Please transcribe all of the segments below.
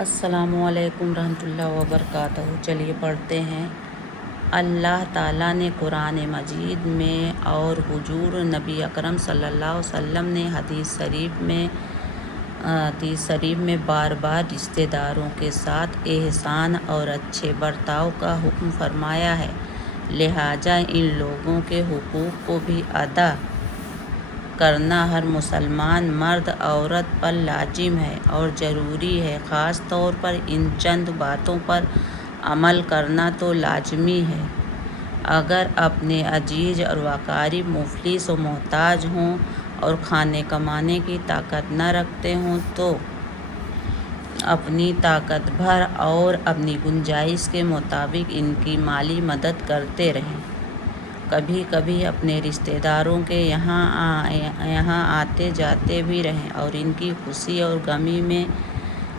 السلام علیکم ورحمۃ اللہ وبرکاتہ۔ چلیے پڑھتے ہیں۔ اللہ تعالیٰ نے قرآن مجید میں اور حضور نبی اکرم صلی اللہ علیہ وسلم نے حدیث شریف میں بار بار رشتہ داروں کے ساتھ احسان اور اچھے برتاؤ کا حکم فرمایا ہے، لہٰذا ان لوگوں کے حقوق کو بھی ادا کرنا ہر مسلمان مرد عورت پر لازم ہے اور ضروری ہے۔ خاص طور پر ان چند باتوں پر عمل کرنا تو لازمی ہے۔ اگر اپنے عزیز اور اقارب مفلس و محتاج ہوں اور کھانے کمانے کی طاقت نہ رکھتے ہوں تو اپنی طاقت بھر اور اپنی گنجائش کے مطابق ان کی مالی مدد کرتے رہیں۔ کبھی کبھی اپنے رشتہ داروں کے یہاں آتے جاتے بھی رہیں اور ان کی خوشی اور غمی میں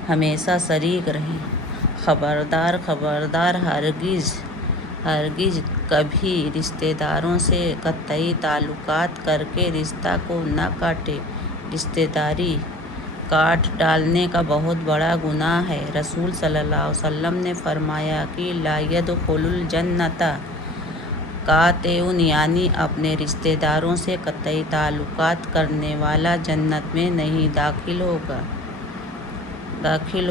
ہمیشہ شریک رہیں۔ خبردار ہرگز کبھی رشتہ داروں سے قطعی تعلقات کر کے رشتہ کو نہ کاٹیں۔ رشتہ داری کاٹ ڈالنے کا بہت بڑا گناہ ہے۔ رسول صلی اللہ علیہ وسلم نے فرمایا کہ لا يدخل الجنۃ قاطع، یعنی اپنے رشتہ داروں سے قطعی تعلقات کرنے والا جنت میں نہیں داخل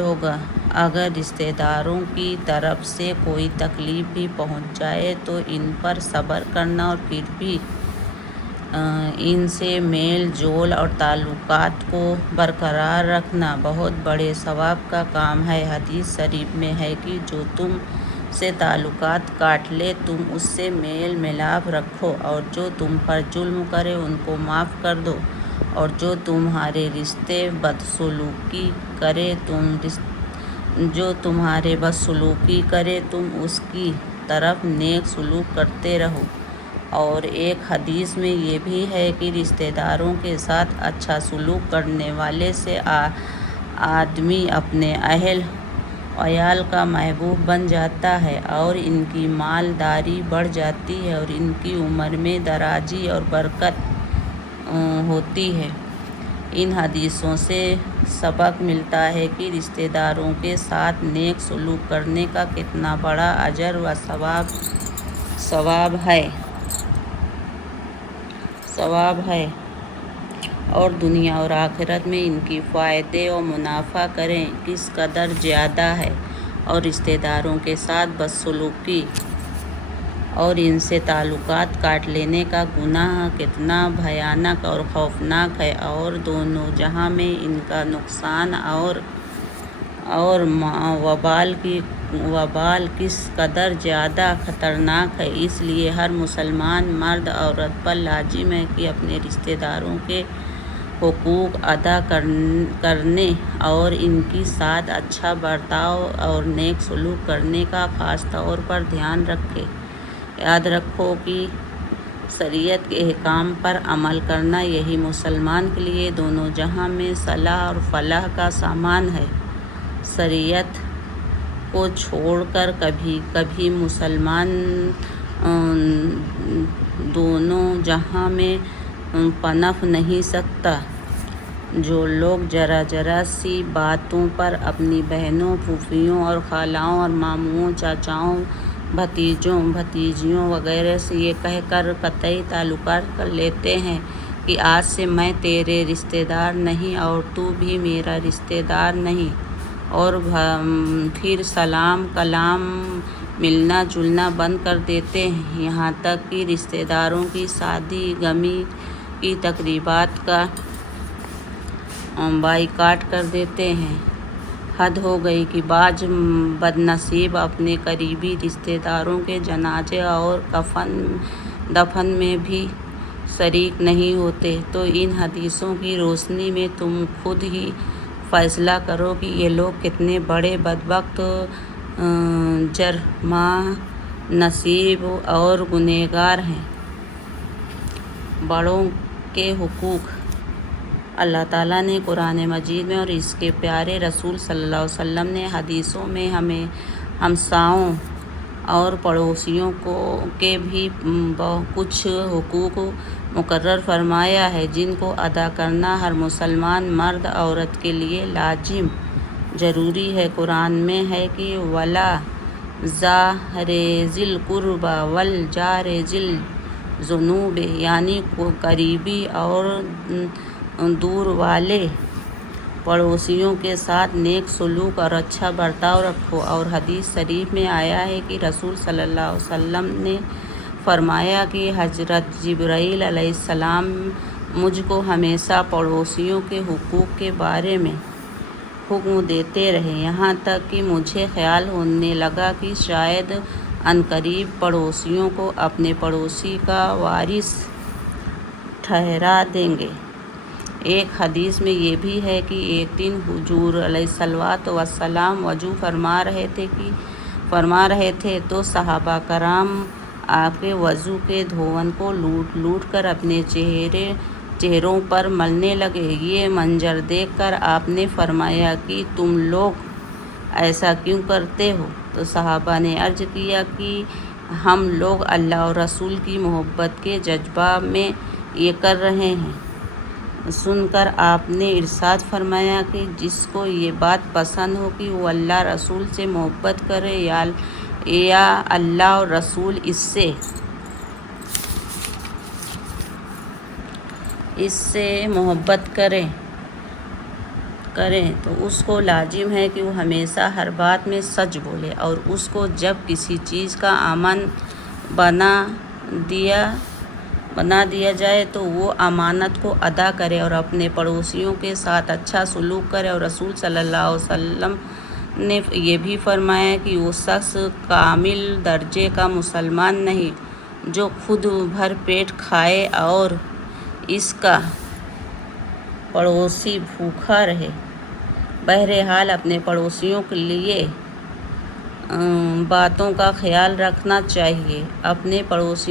ہوگا۔ اگر رشتہ داروں کی طرف سے کوئی تکلیف بھی پہنچ جائے تو ان پر صبر کرنا اور پھر بھی ان سے میل جول اور تعلقات کو برقرار رکھنا بہت بڑے ثواب کا کام ہے۔ حدیث شریف میں ہے کہ جو تم سے تعلقات کاٹ لے تم اس سے میل ملاپ رکھو، اور جو تم پر ظلم کرے ان کو معاف کر دو، اور جو تمہارے بدسلوکی کرے تم اس کی طرف نیک سلوک کرتے رہو۔ اور ایک حدیث میں یہ بھی ہے کہ رشتہ داروں کے ساتھ اچھا سلوک کرنے والے سے آدمی اپنے اہل عیال کا محبوب بن جاتا ہے اور ان کی مالداری بڑھ جاتی ہے اور ان کی عمر میں درازی اور برکت ہوتی ہے۔ ان حدیثوں سے سبق ملتا ہے کہ رشتہ داروں کے ساتھ نیک سلوک کرنے کا کتنا بڑا اجر و ثواب ہے اور دنیا اور آخرت میں ان کی فائدے و منافع کریں کس قدر زیادہ ہے، اور رشتہ داروں کے ساتھ بدسلوکی اور ان سے تعلقات کاٹ لینے کا گناہ کتنا بھیانک اور خوفناک ہے، اور دونوں جہاں میں ان کا نقصان اور وبال کس قدر زیادہ خطرناک ہے۔ اس لیے ہر مسلمان مرد عورت پر لازم ہے کہ اپنے رشتہ داروں کے حقوق ادا کرنے اور ان کے ساتھ اچھا برتاؤ اور نیک سلوک کرنے کا خاص طور پر دھیان رکھے۔ یاد رکھو کہ شریعت کے احکام پر عمل کرنا یہی مسلمان کے لیے دونوں جہاں میں صلاح اور فلاح کا سامان ہے۔ شریعت کو چھوڑ کر کبھی مسلمان دونوں جہاں میں پنپ نہیں سکتا۔ جو لوگ ذرا سی باتوں پر اپنی بہنوں، پھوپھیوں اور خالاؤں اور ماموں، چاچاؤں، بھتیجیوں وغیرہ سے یہ کہہ کر قطعی تعلقات کر لیتے ہیں کہ آج سے میں تیرے رشتہ دار نہیں اور تو بھی میرا رشتہ دار نہیں، اور پھر سلام کلام ملنا جلنا بند کر دیتے ہیں، یہاں تک کہ رشتہ داروں کی شادی غمی کی تقریبات کا بائیکاٹ کر دیتے ہیں۔ حد ہو گئی کہ بعض بدنصیب اپنے قریبی رشتہ داروں کے جنازے اور دفن میں بھی شریک نہیں ہوتے۔ تو ان حدیثوں کی روشنی میں تم خود ہی فیصلہ کرو کہ یہ لوگ کتنے بڑے بدبخت، جرماں نصیب اور گنہگار ہیں۔ بڑوں کے حقوق۔ اللہ تعالیٰ نے قرآن مجید میں اور اس کے پیارے رسول صلی اللہ علیہ وسلم نے حدیثوں میں ہمیں ہمسایوں اور پڑوسیوں کے بھی کچھ حقوق مقرر فرمایا ہے جن کو ادا کرنا ہر مسلمان مرد عورت کے لیے لازم ضروری ہے۔ قرآن میں ہے کہ وَلَا ذَا ذِی الْقُرْبَىٰ وَالْجَارِ ذِی الْجُنُوبِ، یعنی قریبی اور دور والے پڑوسیوں کے ساتھ نیک سلوک اور اچھا برتاؤ رکھو۔ اور حدیث شریف میں آیا ہے کہ رسول صلی اللہ علیہ وسلم نے فرمایا کہ حضرت جبرائیل علیہ السلام مجھ کو ہمیشہ پڑوسیوں کے حقوق کے بارے میں حکم دیتے رہے، یہاں تک کہ مجھے خیال ہونے لگا کہ شاید عنقریب پڑوسیوں کو اپنے پڑوسی کا وارث ٹھہرا دیں گے۔ ایک حدیث میں یہ بھی ہے کہ ایک دن حضور علیہ الصلوۃ والسلام وضو فرما رہے تھے تو صحابہ کرام آپ کے وضو کے دھون کو لوٹ لوٹ کر اپنے چہروں پر ملنے لگے۔ یہ منظر دیکھ کر آپ نے فرمایا کہ تم لوگ ایسا کیوں کرتے ہو؟ تو صحابہ نے عرض کیا کہ ہم لوگ اللہ اور رسول کی محبت کے جذبہ میں یہ کر رہے ہیں۔ سن کر آپ نے ارشاد فرمایا کہ جس کو یہ بات پسند ہو کہ وہ اللہ رسول سے محبت کرے یا اللہ اور رسول اس سے محبت کریں تو اس کو لازم ہے کہ وہ ہمیشہ ہر بات میں سچ بولے، اور اس کو جب کسی چیز کا امین بنا دیا جائے تو وہ امانت کو ادا کرے اور اپنے پڑوسیوں کے ساتھ اچھا سلوک کرے۔ اور رسول صلی اللہ علیہ وسلم نے یہ بھی فرمایا کہ وہ شخص کامل درجے کا مسلمان نہیں جو خود بھر پیٹ کھائے اور اس کا پڑوسی بھوکا رہے۔ بہرحال اپنے پڑوسیوں کے لیے باتوں کا خیال رکھنا چاہیے۔ اپنے پڑوسیوں